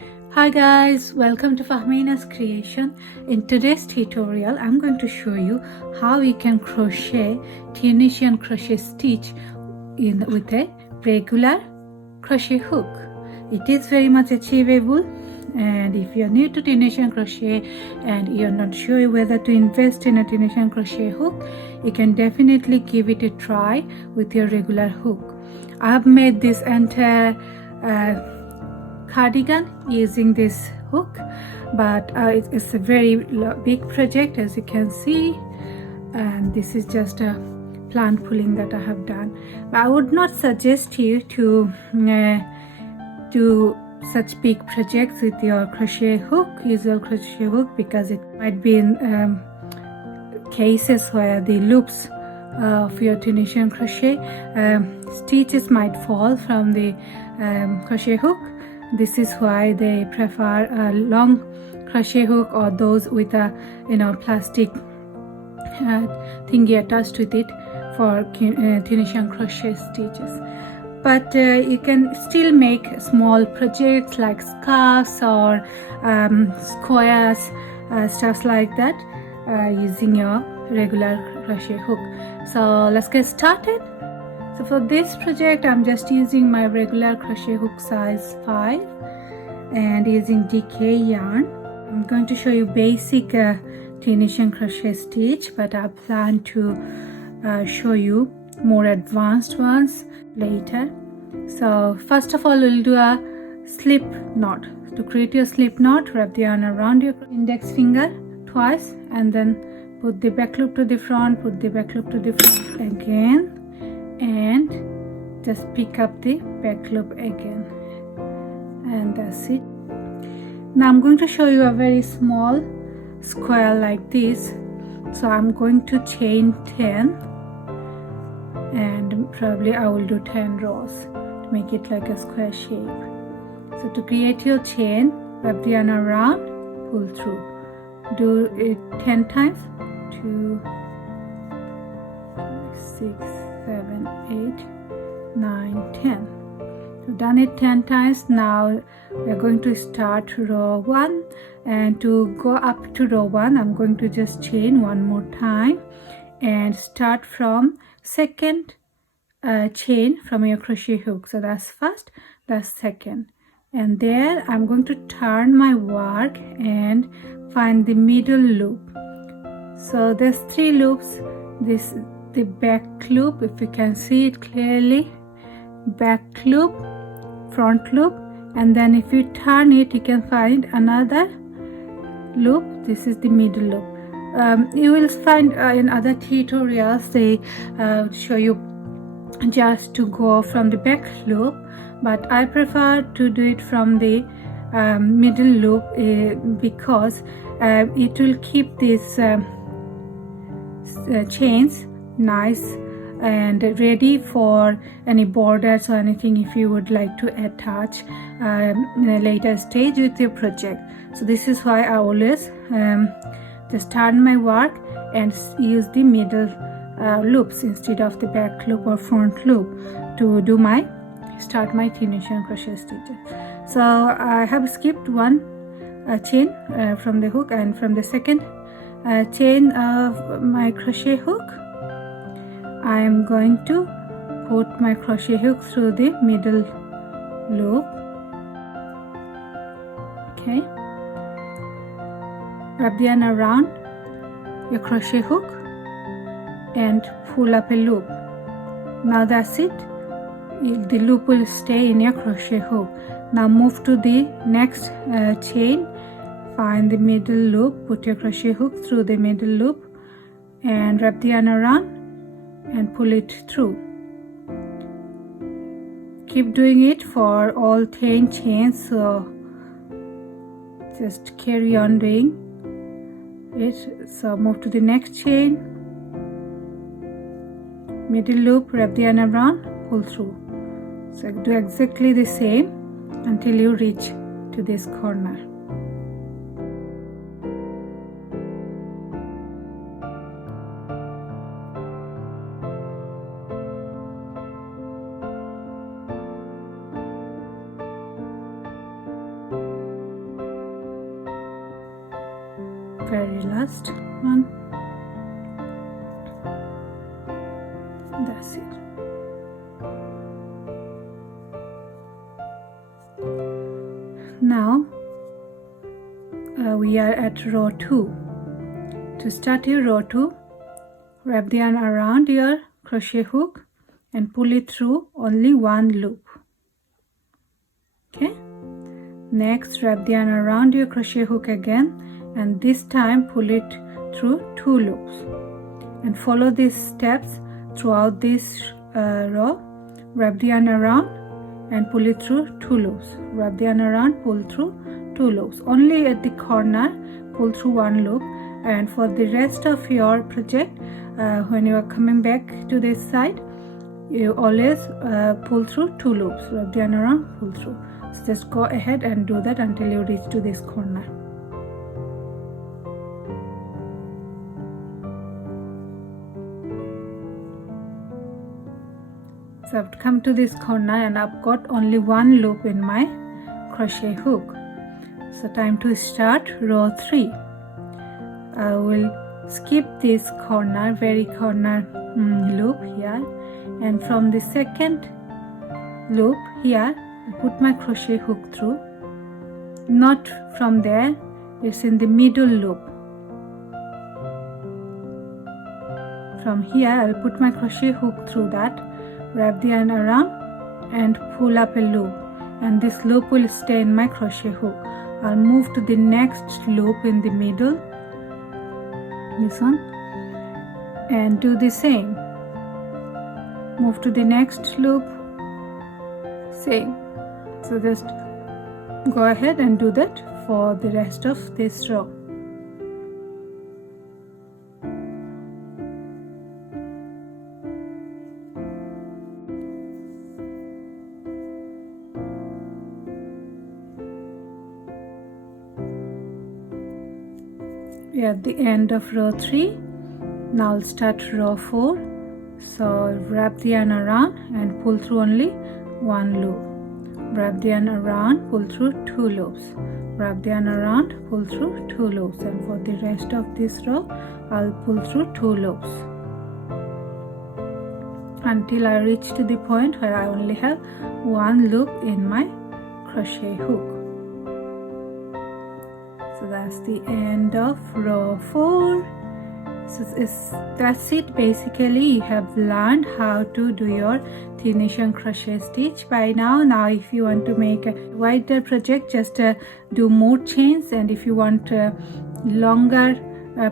Hi guys, welcome to Fahmina's Creation. In today's tutorial, I'm going to show you how you can crochet Tunisian crochet stitch with a regular crochet hook. It is very much achievable, and if you're new to Tunisian crochet and you're not sure whether to invest in a Tunisian crochet hook, you can definitely give it a try with your regular hook. I have made this entire cardigan using this hook, but it's a very big project, as you can see, and this is just a plant pulling that I have done. But I would not suggest you to do such big projects with your crochet hook, use your crochet hook, because it might be in cases where the loops of your Tunisian crochet stitches might fall from the crochet hook. This is why they prefer a long crochet hook or those with a plastic thingy attached with it for Tunisian crochet stitches. But you can still make small projects like scarves or squares, stuff like that, using your regular crochet hook. So let's get started. So for this project, I'm just using my regular crochet hook size 5 and using DK yarn. I'm going to show you basic Tunisian crochet stitch, but I plan to show you more advanced ones later. So first of all, we'll do a slip knot. To create your slip knot, wrap the yarn around your index finger twice and then put the back loop to the front, put the back loop to the front again, and just pick up the back loop again, and that's it. Now I'm going to show you a very small square like this, so I'm going to chain 10 and probably I will do 10 rows to make it like a square shape. So to create your chain, wrap the yarn around, pull through, do it 10 times. 2, 6, 7, 8, 9, 10. So done it 10 times. Now we're going to start row 1, and to go up to row 1 I'm going to just chain one more time and start from second chain from your crochet hook. So that's first, that's second, and there I'm going to turn my work and find the middle loop. So there's 3 loops. This the back loop, if you can see it clearly, back loop, front loop, and then if you turn it you can find another loop. This is the middle loop. You will find in other tutorials they show you just to go from the back loop, but I prefer to do it from the middle loop because it will keep these chains nice and ready for any borders or anything if you would like to attach in a later stage with your project. So this is why I always just turn my work and use the middle loops instead of the back loop or front loop to do start my Tunisian crochet stitches. So I have skipped one chain from the hook, and from the second chain of my crochet hook I am going to put my crochet hook through the middle loop. Okay, wrap the yarn around your crochet hook and pull up a loop. Now that's it, the loop will stay in your crochet hook. Now move to the next chain, find the middle loop, put your crochet hook through the middle loop and wrap the yarn around and pull it through. Keep doing it for all 10 chains, so just carry on doing it. So move to the next chain, middle loop, wrap the yarn around, pull through. So do exactly the same until you reach to this corner. very last one. That's it. Now we are at row 2. To start your row 2, wrap the yarn around your crochet hook and pull it through only one loop. Okay, next wrap the yarn around your crochet hook again, and this time pull it through 2 loops, and follow these steps throughout this row. Wrap the yarn around and pull it through 2 loops. Wrap the yarn around, pull through 2 loops. Only at the corner pull through 1 loop, and for the rest of your project, when you are coming back to this side, you always pull through 2 loops. Wrap the yarn around, pull through. So just go ahead and do that until you reach to this corner. So I've come to this corner and I've got only 1 loop in my crochet hook. So time to start row 3. I will skip this corner, very corner loop here, and from the second loop here I put my crochet hook through. Not from there, it's in the middle loop. From here I'll put my crochet hook through that, wrap the yarn around and pull up a loop, and this loop will stay in my crochet hook. I'll move to the next loop in the middle, this one, and do the same. Move to the next loop, same. So just go ahead and do that for the rest of this row. We are at the end of row 3. Now I'll start row 4. So wrap the yarn around and pull through only 1 loop. Wrap the yarn around, pull through 2 loops. Wrap the yarn around, pull through 2 loops, and for the rest of this row I'll pull through 2 loops until I reach to the point where I only have 1 loop in my crochet hook. So that's the end of row 4. So that's it. Basically you have learned how to do your Tunisian crochet stitch by now. Now if you want to make a wider project, just do more chains, and if you want a longer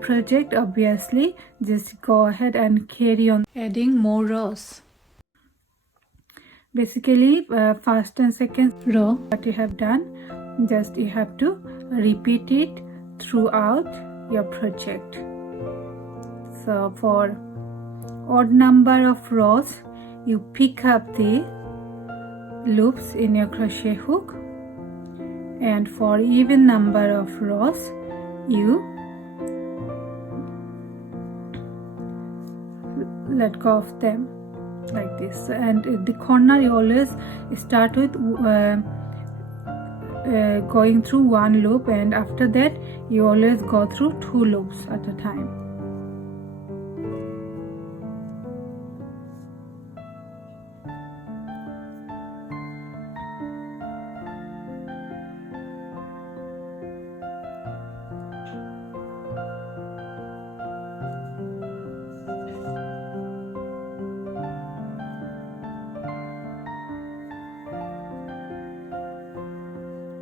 project, obviously just go ahead and carry on adding more rows. Basically first and second row, what you have done, just you have to repeat it throughout your project. So for odd number of rows, you pick up the loops in your crochet hook, and for even number of rows, you let go of them like this. And at the corner you always start with going through 1 loop, and after that you always go through 2 loops at a time.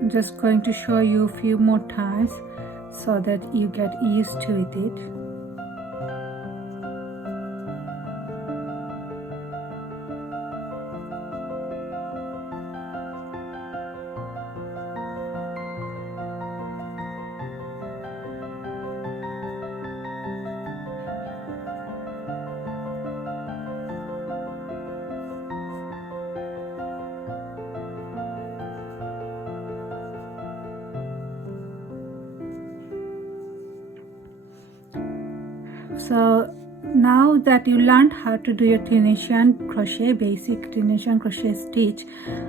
I'm just going to show you a few more times so that you get used to it. So now that you learned how to do your Tunisian crochet, basic Tunisian crochet stitch,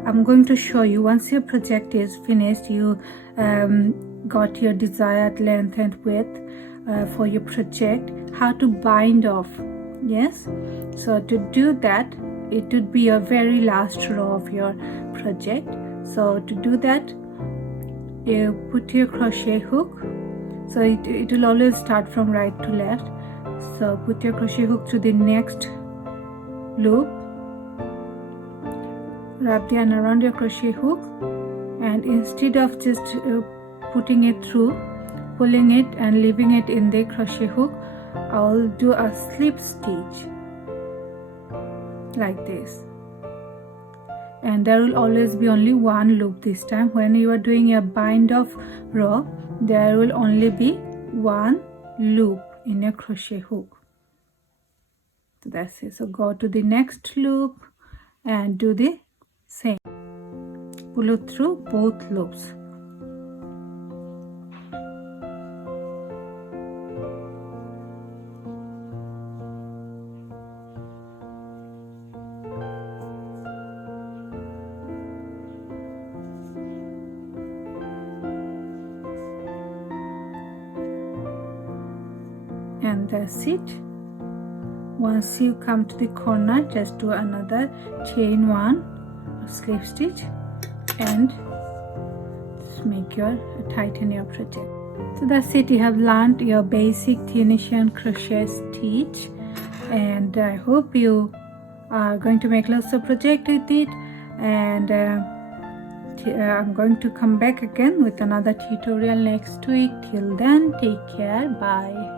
I'm going to show you, once your project is finished, you got your desired length and width for your project, how to bind off. Yes, so to do that, it would be your very last row of your project. So to do that, you put your crochet hook, so it will always start from right to left. So put your crochet hook to the next loop, wrap the yarn around your crochet hook, and instead of just putting it through, pulling it and leaving it in the crochet hook, I'll do a slip stitch like this, and there will always be only one loop this time. When you are doing a bind off row, there will only be one loop in your crochet hook. So that's it. So go to the next loop and do the same, pull it through both loops. And that's it. Once you come to the corner, just do another chain one slip stitch and just make your tighten your project. So that's it. You have learned your basic Tunisian crochet stitch, and I hope you are going to make lots of project with it. And I'm going to come back again with another tutorial next week. Till then, take care. Bye.